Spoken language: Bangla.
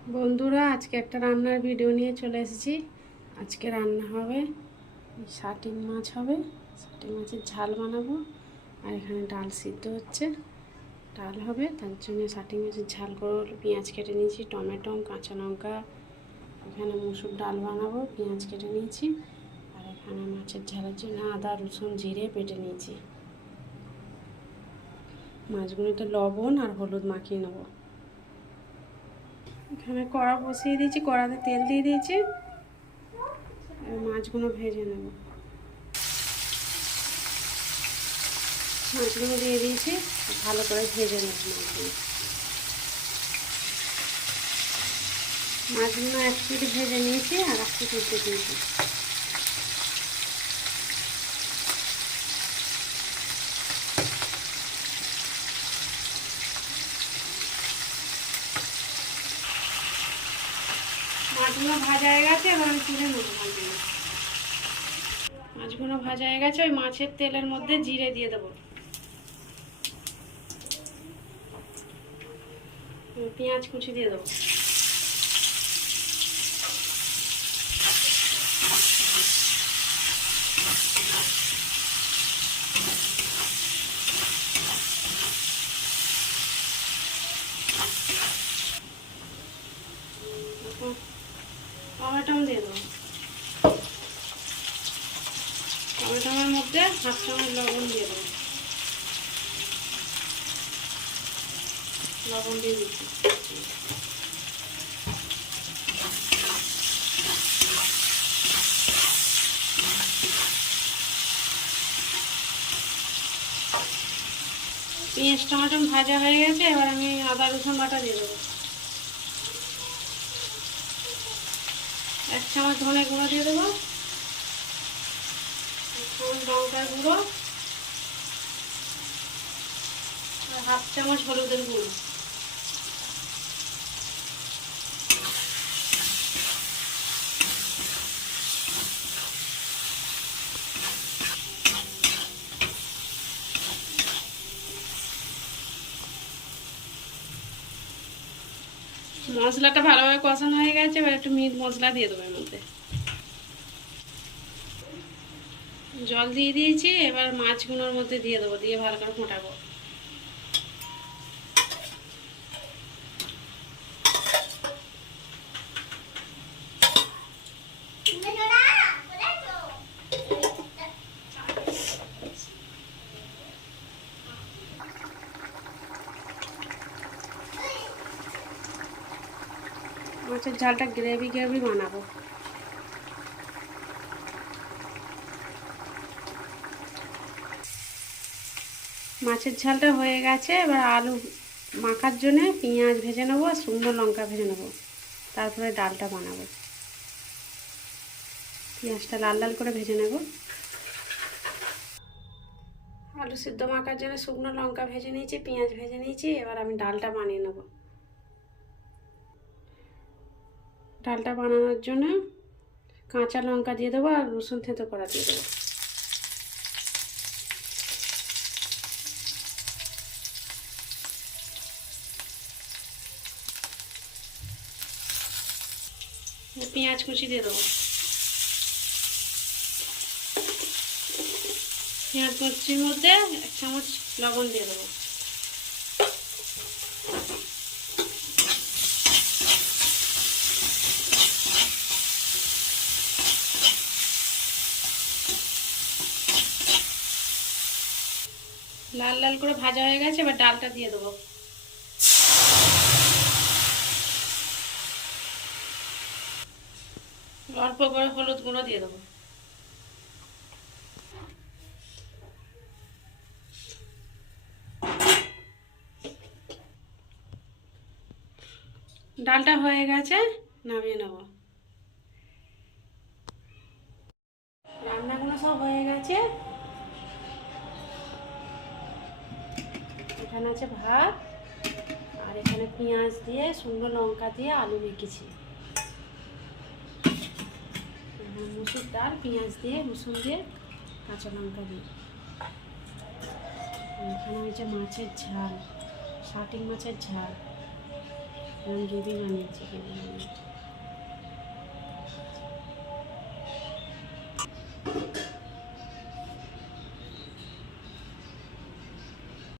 বন্ধুরা, আজকে একটা রান্নার ভিডিও নিয়ে চলে এসেছি। আজকে রান্না হবে শাটিং মাছ হবে। শাটিং মাছের ঝাল বানাবো। আর এখানে ডাল সিদ্ধ হচ্ছে, ডাল হবে। তার জন্য শাটিং মাছের ঝাল করে পেঁয়াজ কেটে নিয়েছি, টমেটো, কাঁচা লঙ্কা। এখানে মুসুর ডাল বানাবো, পেঁয়াজ কেটে নিয়েছি। আর এখানে মাছের ঝালের জন্য আদা, রসুন, জিরে বেটে নিয়েছি। মাছগুলোতে লবণ আর হলুদ মাখিয়ে নেবো। এখানে কড়া বসিয়ে দিয়েছি, কড়াতে তেল দিয়ে দিয়েছি। মাছগুলো ভেজে নেব। মাছগুলো দিয়ে দিয়েছি, ভালো করে ভেজে নেব মাছগুলো এক পিঠ ভেজে নিয়েছি আর এক পিঠ উল্টে দিয়েছি। মাছগুলো ভাজা হয়ে গেছে, এবার আমি তুলে নেবো মাছগুলো। মাছগুলো ভাজা হয়ে গেছে, ওই মাছের তেলের মধ্যে জিরে দিয়ে দেবো। পেঁয়াজ কুচি দিয়ে দেবো। টমেটো দিয়ে দেবো। টমেটোর মধ্যে হাফ চামচ লবণ দিয়ে দেবো। লবণ দিয়ে দিচ্ছি। পেঁয়াজ টমেটো ভাজা হয়ে গেছে, এবার আমি আদা রসুন বাটা দিয়ে দেবো। এক চামচ ধনে গুঁড়ো দিয়ে দেবো, এক চামচ লঙ্কার গুঁড়ো, আর হাফ চামচ হলুদের গুঁড়ো। মশলাটা ভালোভাবে কষানো হয়ে গেছে, এবার একটু মিট মশলা দিয়ে দেবো এর মধ্যে। জল দিয়ে দিয়েছি, এবার মাছগুলোর মধ্যে দিয়ে দেবো, দিয়ে ভালো করে ফোটাবো। মাছের ঝালটা গ্রেভি গ্রেভি বানাবো। মাছের ঝালটা হয়ে গেছে, এবার আলু মাখার জন্য পেঁয়াজ ভেজে নেবো আর শুকনো লঙ্কা ভেজে নেবো। তারপরে ডালটা বানাবো। পেঁয়াজটা লাল লাল করে ভেজে নেব। আলু সিদ্ধ মাখার জন্য শুকনো লঙ্কা ভেজে নিয়েছি, পেঁয়াজ ভেজে নিয়েছি। এবার আমি ডালটা বানিয়ে নেব। ডালটা বানানোর জন্য কাঁচা লঙ্কা দিয়ে দেবো আর রসুন থেঁতো করা দিয়ে দেবো। পেঁয়াজ কুচি দিয়ে দেবো। পেঁয়াজ কুচির মধ্যে এক চামচ লবণ দিয়ে দেবো। লাল লাল করে ভাজা হয়ে গেছে, এবার ডালটা দিয়ে দেবো। অল্প করে হলুদ গুঁড়ো দিয়ে দেবো। ডালটা হয়ে গেছে, নামিয়ে নেব। রান্নাগুলো সব হয়ে গেছে। এখানে আছে ভাত, আর এখানে পেঁয়াজ দিয়ে শুকনো লঙ্কা দিয়ে আলু মেখেছি। মুসুর ডাল, পেঁয়াজ দিয়ে, রসুন দিয়ে, কাঁচা লঙ্কা দিয়ে। এখানে হয়েছে মাছের ঝাল, শাটিং মাছের ঝাল। আমি দিদি বানিয়েছি, দিদি বানিয়েছি।